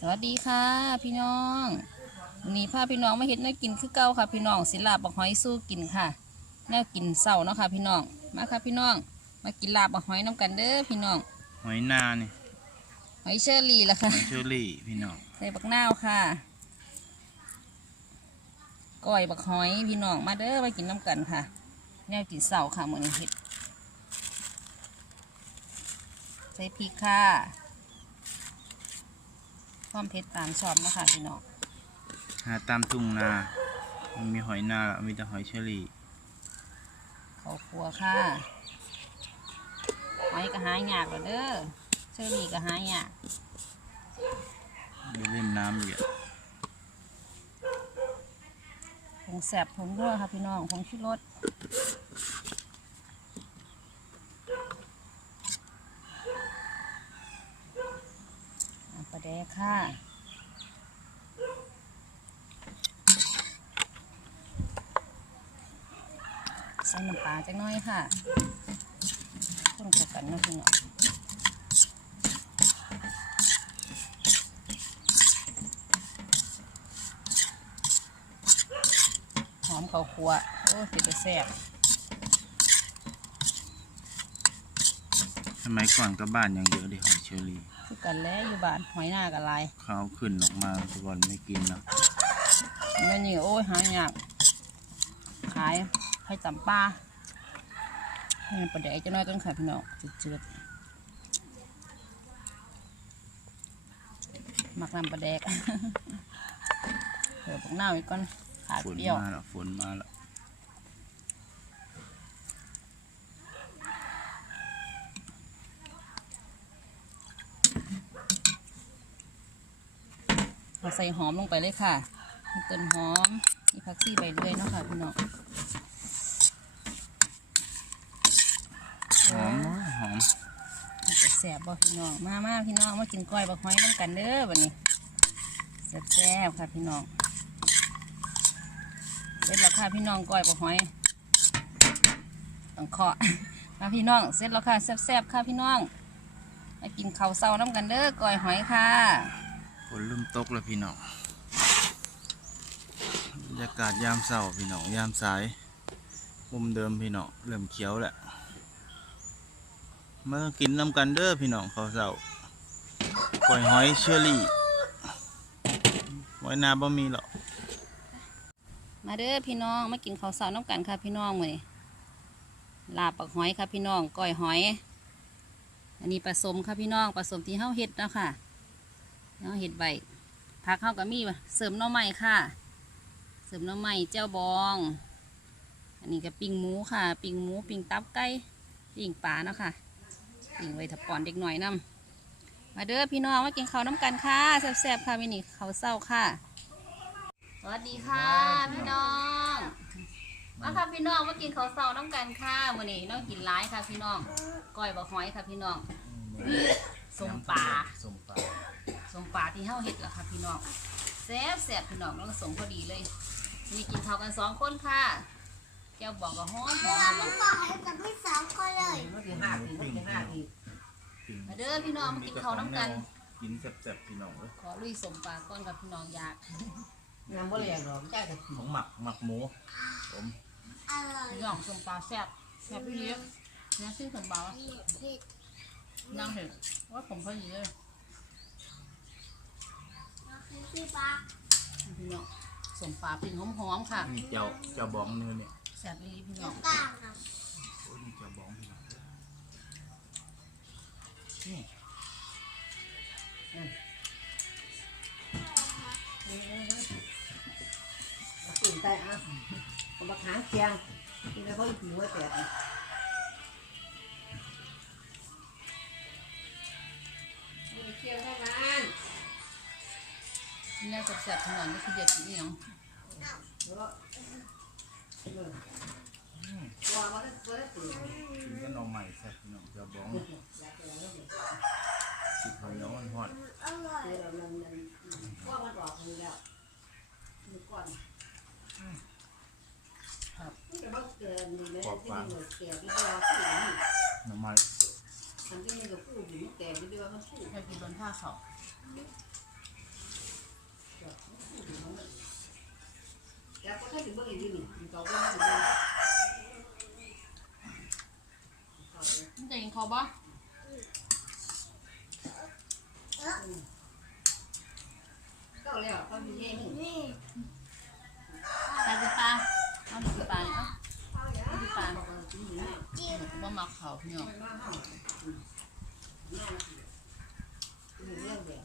สวัสดีค่ะ พี่น้องวันนี้พาพี่น้องมาเห็ดแนวกินคือเก่าค่ะ พี่น้องสิลาบบักหอยสู้กินค่ะ แนวกินเศร้าเนาะค่ะ พี่น้องมาค่ะพี่น้อง มากินลาบบักหอยน้ำกันเด้อพี่น้องหอยนานี่หอยเชอรี่ละค่ะหอยเชอรี่พี่น้องใส่บักนาวค่ะก้อยบักหอยพี่น้องมาเด้อมากินน้ำกันค่ะ แนวกินเศร้าค่ะมื้อนี้เห็ดใส่พริกค่ะ ความเผ็ดตามชอบเนาะคะพี่น้องหาตามทุ่งนามันมีหอยนาแล้วมีแต่หอยเชอรี่เขาครัวค่ะหอยก็หายากแล้วเด้อเชอรี่ก็หายากไปเล่นน้ำอีกอะผงแสบผงด้วยค่ะพี่น้องผงชูรสน้ำปลาแดก ค่ะ ใส่น้ำปลาจักน้อยค่ะคนเข้ากันนะพี่น้องหอมข้าวคั่วโอ้ยเป็นแซ่บสมัยก่อนก็บ้านอย่างเยอะเลยหอยเชอรี่ คือกันแล้วอยู่บ้านหอยหน้ากับลายเขาเอาขึ้นออกมาแตะก่อนไม่กินนะแม่นี่โอ้ยหายากขายให้ตำปลาให้มันประเดี๋ยวจะน้อยกันค่ะพี่น้องจืดๆมักนำปลาแดกเผื่อพวกหน้าไว้ก่อนขาดฝนเปรี้ยวมาแล้วฝนมาแล้ว เราใส่หอมลงไปเลยค่ะมีต้นหอมมีผักชีใบเลื่อยเนาะค่ะพี่น้องหอมเนอะหอมมันจะแสบบ่พี่น้อง มามาพี่น้องมากินกล้อยบักหอยน้ำกันเด้อวันนี้แซ่บๆค่ะพี่น้องเสร็จแล้วค่ะพี่น้องกล้อยบักหอยต้องเคาะมาพี่น้องเสร็จแล้วค่ะแซ่บๆค่ะพี่น้องมากินข้าวเช้าน้ำกันเด้อกล้อยหอยค่ะ ฝนเริ่มตกแล้วพี่น้องบรรยากาศยามเช้าพี่น้องยามสายมุมเดิมพี่น้องเริ่มเขียวแล้วมากินน้ำกันเด้อพี่น้องข้าวเช้าก่อยหอยเชอรี่หอยนาบ่มีหรอกมาเด้อพี่น้องมากินข้าวเช้าน้ำกันค่ะพี่น้องมื้อนี้ลาบปักหอยค่ะพี่น้องก้อยหอย อันนี้ผสมค่ะพี่น้องผสมที่เฮาเฮ็ดแล้วค่ะ เฮาเฮ็ดไว้ผักเฮาก็มีเสริมหน่อไม้ค่ะ เสริมหน่อไม้เจ้าบอง อันนี้ก็ปิ้งหมูค่ะ ปิ้งหมูปิ้งตับไก่ปิ้งปลาเนาะค่ะปิ้งไว้ถ้าป้อนเด็กหน่อยนํมาเด้อพี่น้องมากินข้าวน้ำกันค่ะแซ่บๆค่ะวันนี้ข้าวเช้าค่ะ สวัสดีค่ะพี่น้องมาค่ะพี่น้องมากินข้าวเช้าน้ำกันค่ะมื้อนี้น้องกินหลายค่ะพี่น้องก้อยบักหอยค่ะพี่น้องส้มปลาสมปลาส้ มปลาที่เฮาเฮ็ดล่ะค่ะพี่น้องแซ่บแซ่บพี่น้องน้องส่งพอดีเลยนี่กินข้าวกันสองคนค่ะแก้วบอกก็หอมหอมพี่น้องบอกให้กับพี่สองคนเลย มันถึงห้าทีมันถึงห้าทีมาเด้อพี่น้องมากินข้าวน้ำกัน กินแซ่บๆพี่น้องเลยขอลุยส้มปลาก่อนกับพี่น้องอยากน้ำบ่แรงหรอกใช่แต่ของหมักหมักหมูผมอร่อยพี่น้องส้มปลาแซ่บแซ่บพี่เลี้ยงเนี่ยซื้อส้มปลาผิดผิดน้ำเห็ดว่าผมพอดีเลย พี่ปะพี่น้องส้มปลาเป็นหอมๆค่ะนี่เจ้าเจ้าบองเนื้อเนี่ยแซ่บอีหลีพี่น้องกลางนะโอ้ยนี่เจ้าบองพี่น้องตื่นใจอะผมมาหางเคียงที่แล้วเขาอีกหัวแตก นี่น่าแซ่บๆขนาดนี้คือเด็ดอีหยังว่ามันก็ได้ตื่นกินก็นมใหม่แซ่บพี่น้องเจ้าบองจิบหอยน้องมันฮอดอร่อยเดี๋ยวมันว่ามันออกมือแล้วมือก่อนครับแต่ว่าเกินนี่เลยที่มันแก่ที่เราพูดนี่น้ำมันมันก็ยังกับพูดอยู่แก่ที่ว่ามันพูดแค่กินบนผ้าเขาว สิเบิ่งอีกทีนี่กินเขาก็ไม่สิเบิ่งมันจะกินเขาบ่ก็แล้วเขามีเย่นี่นี่ใครจะปลาเอาหนึ่งปลาเนี่ยเอาเอาหนึ่งปลาจิ้มบ่มาเขาพี่น้องมีเรื่องเดีย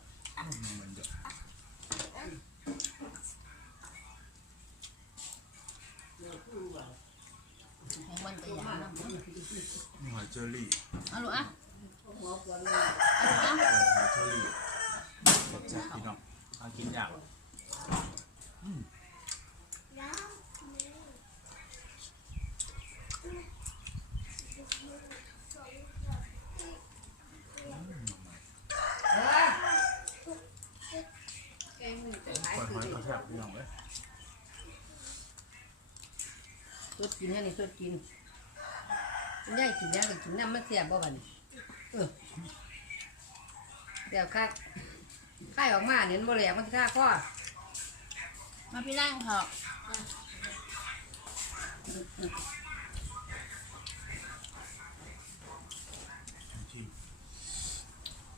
วมันเยอะของมันก็อย่างนั้นหอยเชอรี่เอาลูกอะหัวปวดเลยเอาลูกอะเออหอยเชอรี่สดจัดพี่น้องเอากินอย่างแล้วเฮ้ยแกงนี่จะขายปล่อยหคืออยดิกระแทกพี่น้องเลยส ดกินแค่นี้สดกินคุณยายกินแล้วก็กินน้ำมันเสียบบ่บัดนี้เออเดี๋ยวคักไข่ออกมาเนี่ยมันบ่แหลกมันค่าข้อมาพี่นั่งเขาชิม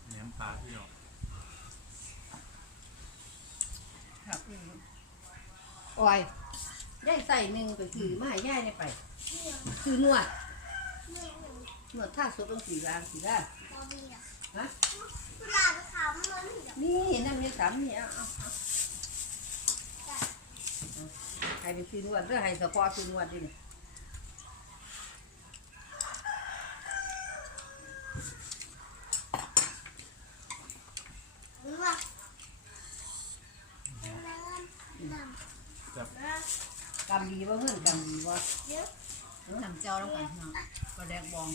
แหนมปลาพี่น้องครับโอ้ย ยายใส่หนึ่งไปคือมาให้ยายได้ไปคือนวดนี่หนูนวดท่าสดต้องสีรางสีได้บอดี้อะฮะเวลาไปขำมันเดี๋ยวนี่นั่นนี่สามนี่เอาเอาเอาให้เป็นคือนวดเด้อให้สปอร์คือนวดดินี่มึงว่ะน้ำน้ำ จับ น้ กำดีบ่เพื่อนกำดีบ่ำเยอะ น้ำเจ้าแล้วกันพี่น้องปลาแดกบอง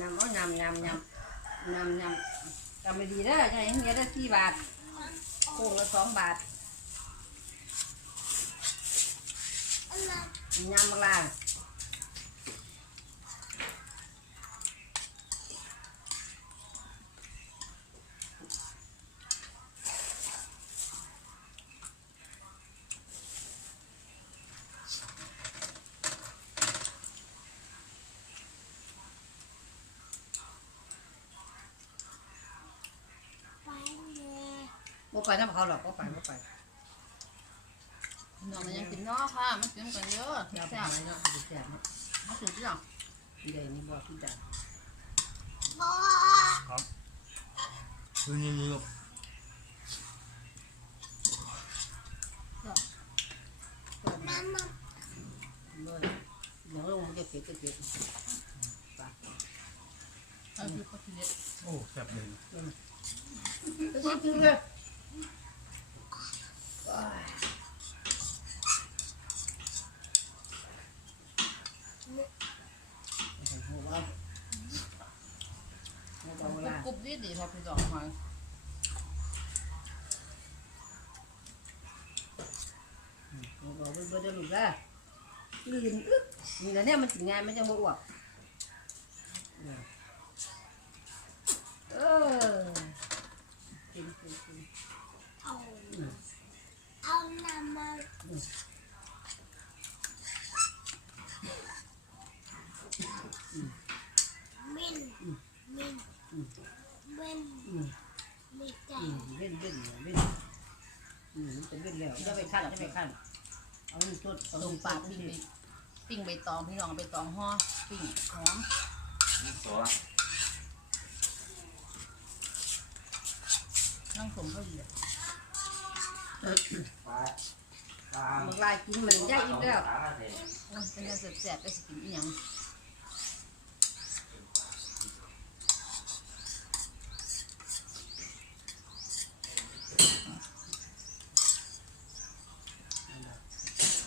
น้ นำเอานำนำนำ นำนำกำไม่ดีเด้อจะให้เฮียได้สี่บาทโค้งละสองบาทำอะไรยำมะลางปเลย บ่ ไปน้ำเขาหรอกบ่ไปบ่ไปพี่น้องมันยังกินเนาะค่ะ มันกินกันเยอะอย่าไปแซ่บไหนเนาะสิแซ่บเนาะมาถึงพี่น้องที่ใดนี่บ่ที่ใดพ่อดูนี่นี่ลูกน้ำมันเลยเดี๋ยวลงมันจะเผ็ดจะเผ็ดเอาคือเขาทีเด็ดโอ้แซ่บเลย จะชิมถึงเลยว้ายโอ้โหว้าวไม่ต้องเวลา กรุบดีดีครับพี่น้องหอยบอกเบิ่งเบิ่งลูกละลื่นอึ๊กนี่แหละเนี่ยมันถึงงานมันจะบ่อ้วกเออกินกินกินเอาเอาน้ำมันมินมิน เว้นอืมมีใจอืมเว้นเว้นเว้นอืมมันจะเว้นแล้วจะไปขั้นจะไปขั้นเอาหนึ่งชุดเอาหต้มนึ่งปลาปากปิ้ปิ้งงใบปิ้งใบตองพี่น้องใบตองห่อปิ้งหอมตัวนั่งสมเขาดีอะมันลายกินมันยากอีกแล้วโอ้ยเป็นยังแซ่บๆไปสิกินอีหยัง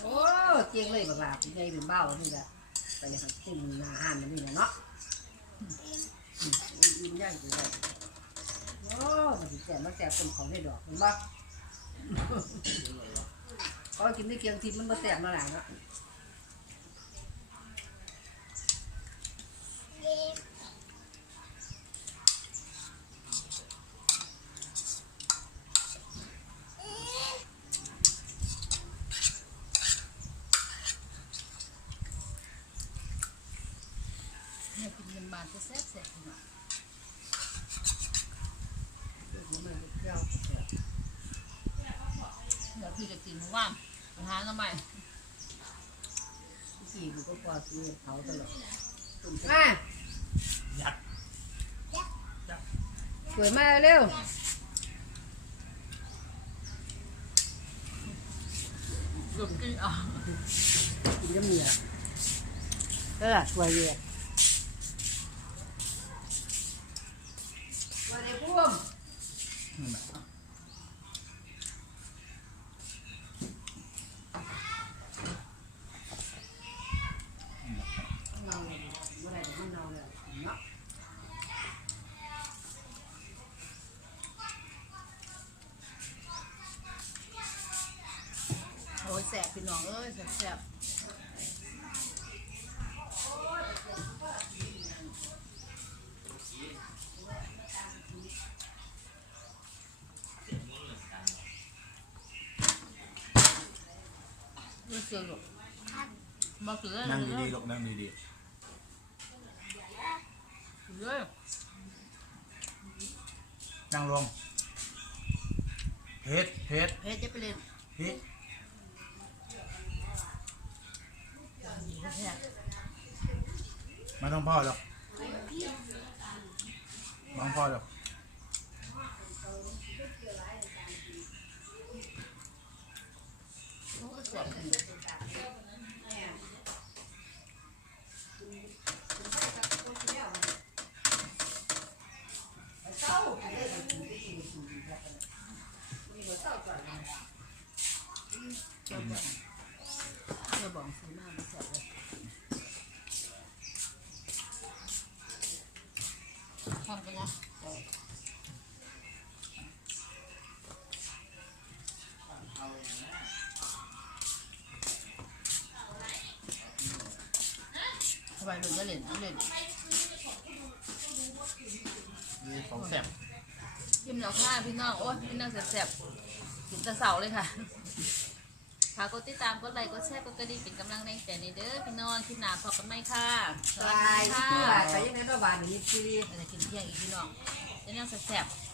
โอ้เจียงเลย บักลาเป็นไงเป็นเบ้านี่แหละไปเลยครับติ่มหน้าห้านมันนี่แหละเนาะอืมอิ่มย่างอยู่เลยโอ้มันสิแสบมันแสบคนของได้ดอกเห็นปะก็กินได้เกียงทิพมันมาแสบมาหลายเนาะเย็บ จ้า เดี๋ยวพี่จะกินทุกวันอาหารทำไมสี่กูก็พอซื้อเขาตลอดมายักษ์สวยมากเร็วหยุดกินอะกินน้ำเหนียวเออสวยเลยมาในพุ่ม นั่นน่ะ เนาเลยเมื่อไรเดี๋ยวมันเนาเลยเนาะ โอ้ยแสบพี่น้องเอ้ ยแสบแสบไม่เสือหรอกมาเสือนั่งเลยดีๆลูกนั่งดีเลยๆนั่งลงเพชรเพชรเพชรจะไปเล่นเพชรมาต้องพ่อหรอกมาต้องพ่อหรอกเสบายเลยก็เล่นเอาเล่นมีของแสบจิ้มแล้วค่ะพี่น้องโอ้ยพี่น้องแสบๆกินแตะเสาเลยค่ะฝากกดติดตามกดไลค์กดแชร์กดกระดิ่งเป็นกำลังแรงใจในเด้อพี่น้องคลิปหน้าพบกันไหมค่ะสวัสตายดีค่ะเพื่อแต่ยังไงระบาดนี้ซีเราจะกินเที่ยงอีกพี่น้องจะนั่งแสบๆ